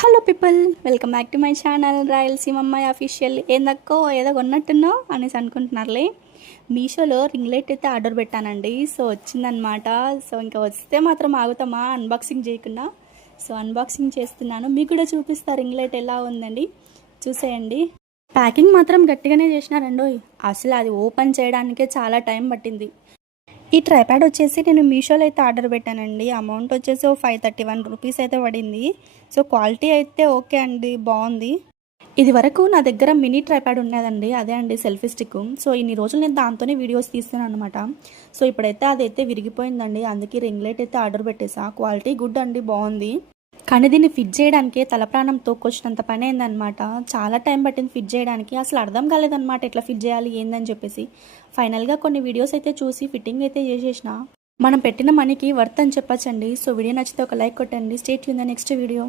Hello people, welcome back to my channel Rayalaseema అమ్మాయి official. ఏందక్కో ఏదో కొన్నట్టున్నావు అనేసి అనుకుంటున్నారులే. మీషోలో రింగ్ లైట్ అయితే ఆర్డర్ పెట్టానండి. సో వచ్చిందనమాట. సో ఇంకా వస్తే మాత్రం ఆగుతామా అన్బాక్సింగ్ చేయకుండా. సో అన్బాక్సింగ్ చేస్తున్నాను, మీకు కూడా చూపిస్తా రింగ్ లైట్ ఎలా ఉందండి, చూసేయండి. ప్యాకింగ్ మాత్రం గట్టిగానే చేసినారండోయ్. అసలు అది ఓపెన్ చేయడానికే చాలా టైం పట్టింది. ఈ ట్రైప్యాడ్ వచ్చేసి నేను మీషోలో అయితే ఆర్డర్ పెట్టానండి. అమౌంట్ వచ్చేసి 531 రూపీస్ అయితే పడింది. సో క్వాలిటీ అయితే ఓకే అండి, బాగుంది. ఇది వరకు నా దగ్గర మినీ ట్రైప్యాడ్ ఉండేదండి, అదే అండి సెల్ఫీ స్టిక్. సో ఇన్ని రోజులు నేను దాంతోనే వీడియోస్ తీస్తున్నాను అనమాట. సో ఇప్పుడైతే అదైతే విరిగిపోయిందండి, అందుకే రింగ్ లైట్ అయితే ఆర్డర్ పెట్టేసా. క్వాలిటీ గుడ్ అండి, బాగుంది. కానీ దీన్ని ఫిట్ చేయడానికి తలప్రాణం తోక్కొచ్చినంత పని అయిందనమాట. చాలా టైం పట్టింది ఫిట్ చేయడానికి. అసలు అర్థం కాలేదన్నమాట ఎట్లా ఫిట్ చేయాలి ఏందని చెప్పేసి. ఫైనల్గా కొన్ని వీడియోస్ అయితే చూసి ఫిట్టింగ్ అయితే చేసేసిన. మనం పెట్టిన మనీకి వర్త్ అని చెప్పచ్చండి. సో వీడియో నచ్చితే ఒక లైక్ కొట్టండి. Stay tune the next video.